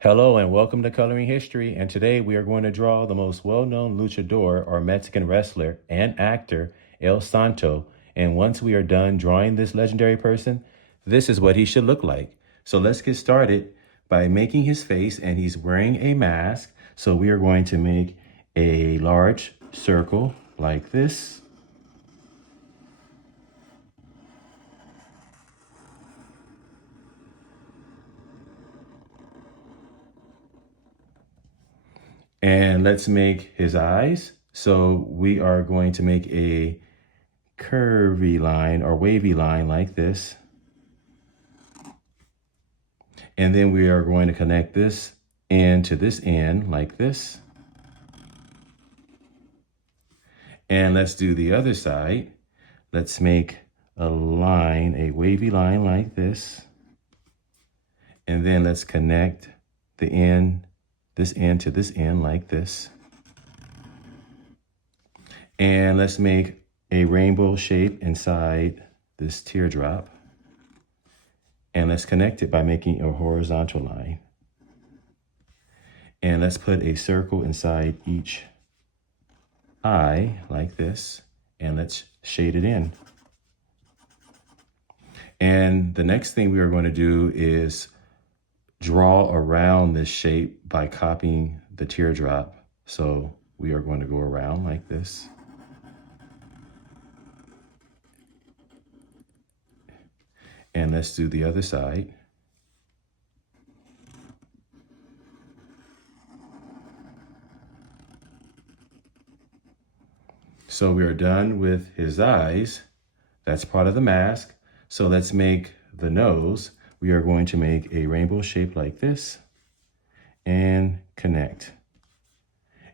Hello and welcome to Coloring History, and today we are going to draw the most well-known luchador or Mexican wrestler and actor, El Santo. And once we are done drawing this legendary person, this is what he should look like. So let's get started by making his face, and he's wearing a mask. So we are going to make a large circle like this. And let's make his eyes. So we are going to make a curvy line or wavy line like this. And then we are going to connect this end to this end like this. And let's do the other side. Let's make a line, a wavy line like this. And then let's connect the end, this end to this end like this. And let's make a rainbow shape inside this teardrop. And let's connect it by making a horizontal line. And let's put a circle inside each eye like this, and let's shade it in. And the next thing we are going to do is draw around this shape by copying the teardrop. So we are going to go around like this. And let's do the other side. So we are done with his eyes. That's part of the mask. So let's make the nose. We are going to make a rainbow shape like this and connect.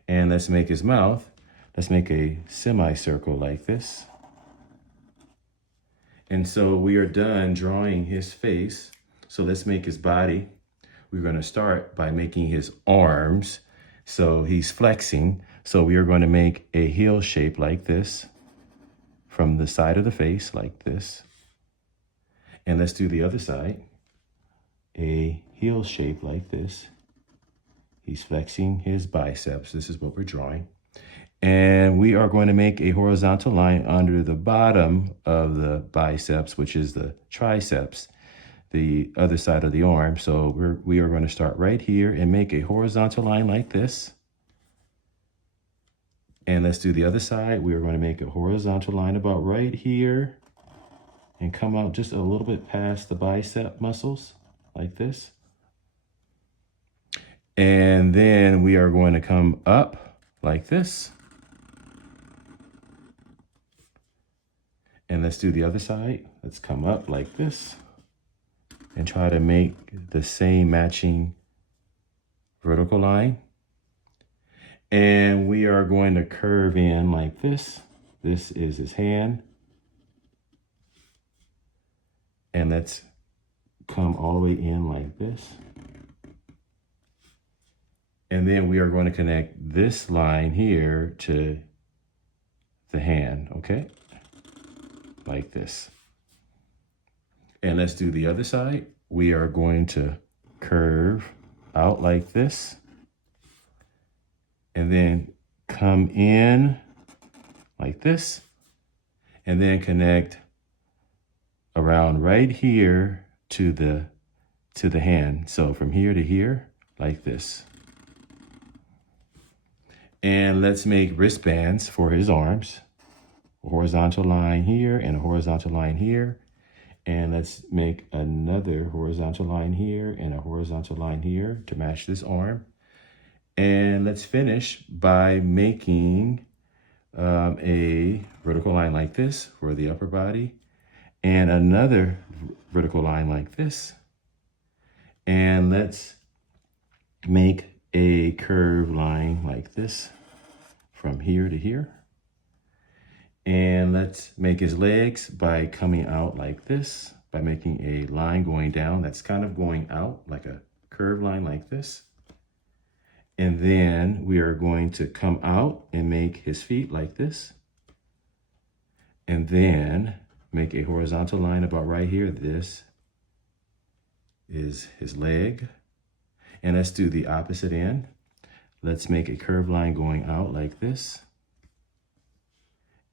And let's make his mouth. Let's make a semicircle like this. And so we are done drawing his face. So let's make his body. We're going to start by making his arms. So he's flexing. So we are going to make a heel shape like this from the side of the face like this. And let's do the other side. A heel shape like this. He's flexing his biceps. This is what we're drawing. And we are going to make a horizontal line under the bottom of the biceps, which is the triceps, the other side of the arm. So we are going to start right here and make a horizontal line like this. And let's do the other side. We are going to make a horizontal line about right here and come out just a little bit past the bicep muscles like this. And then we are going to come up like this. And let's do the other side. Let's come up like this and try to make the same matching vertical line. And we are going to curve in like this. This is his hand. And let's come all the way in like this. And then we are going to connect this line here to the hand, okay? Like this. And let's do the other side. We are going to curve out like this. And then come in like this. And then connect around right here to the hand. So from here to here, like this. And let's make wristbands for his arms. A horizontal line here and a horizontal line here. And let's make another horizontal line here and a horizontal line here to match this arm. And let's finish by making a vertical line like this for the upper body and another vertical line like this. And let's make a curved line like this from here to here. And let's make his legs by coming out like this, by making a line going down that's kind of going out like a curved line like this. And then we are going to come out and make his feet like this. And then make a horizontal line about right here. This is his leg. And let's do the opposite end. Let's make a curved line going out like this.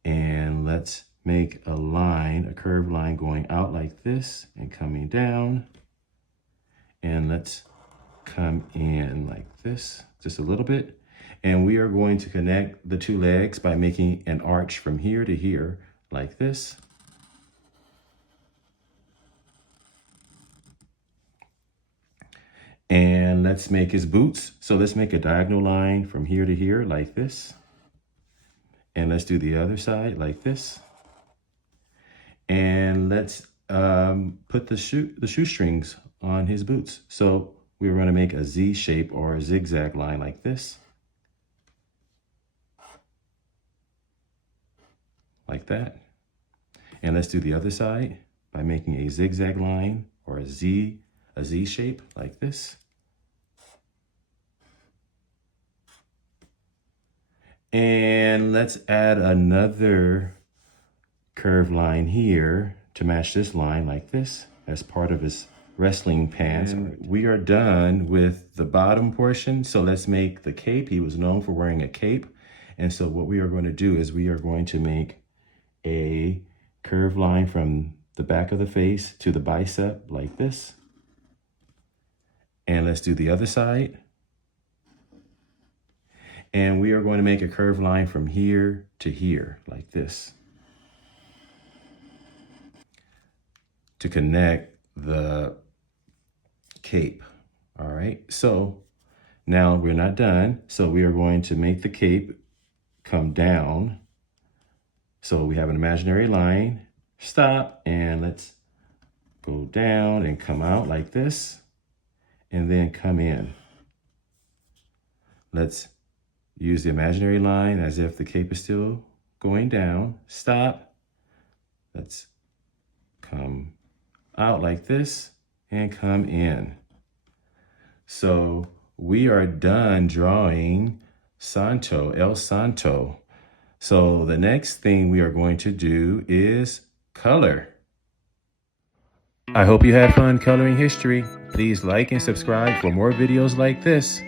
And let's make a line, a curved line going out like this and coming down. And let's come in like this, just a little bit. And we are going to connect the two legs by making an arch from here to here like this. And let's make his boots. So let's make a diagonal line from here to here like this. And let's do the other side like this. And let's put the shoestrings on his boots. So we're going to make a Z shape or a zigzag line like this. Like that. And let's do the other side by making a zigzag line or a Z shape like this. And let's add another curved line here to match this line like this as part of his wrestling pants. And we are done with the bottom portion. So let's make the cape. He was known for wearing a cape. And so what we are going to do is we are going to make a curved line from the back of the face to the bicep like this. And let's do the other side. And we are going to make a curved line from here to here like this to connect the cape. All right, so now we're not done. So we are going to make the cape come down. So we have an imaginary line, stop, and let's go down and come out like this, and then come in. Let's use the imaginary line as if the cape is still going down, stop. Let's come out like this and come in. So we are done drawing Santo, El Santo. So the next thing we are going to do is color. I hope you had fun coloring history. Please like and subscribe for more videos like this.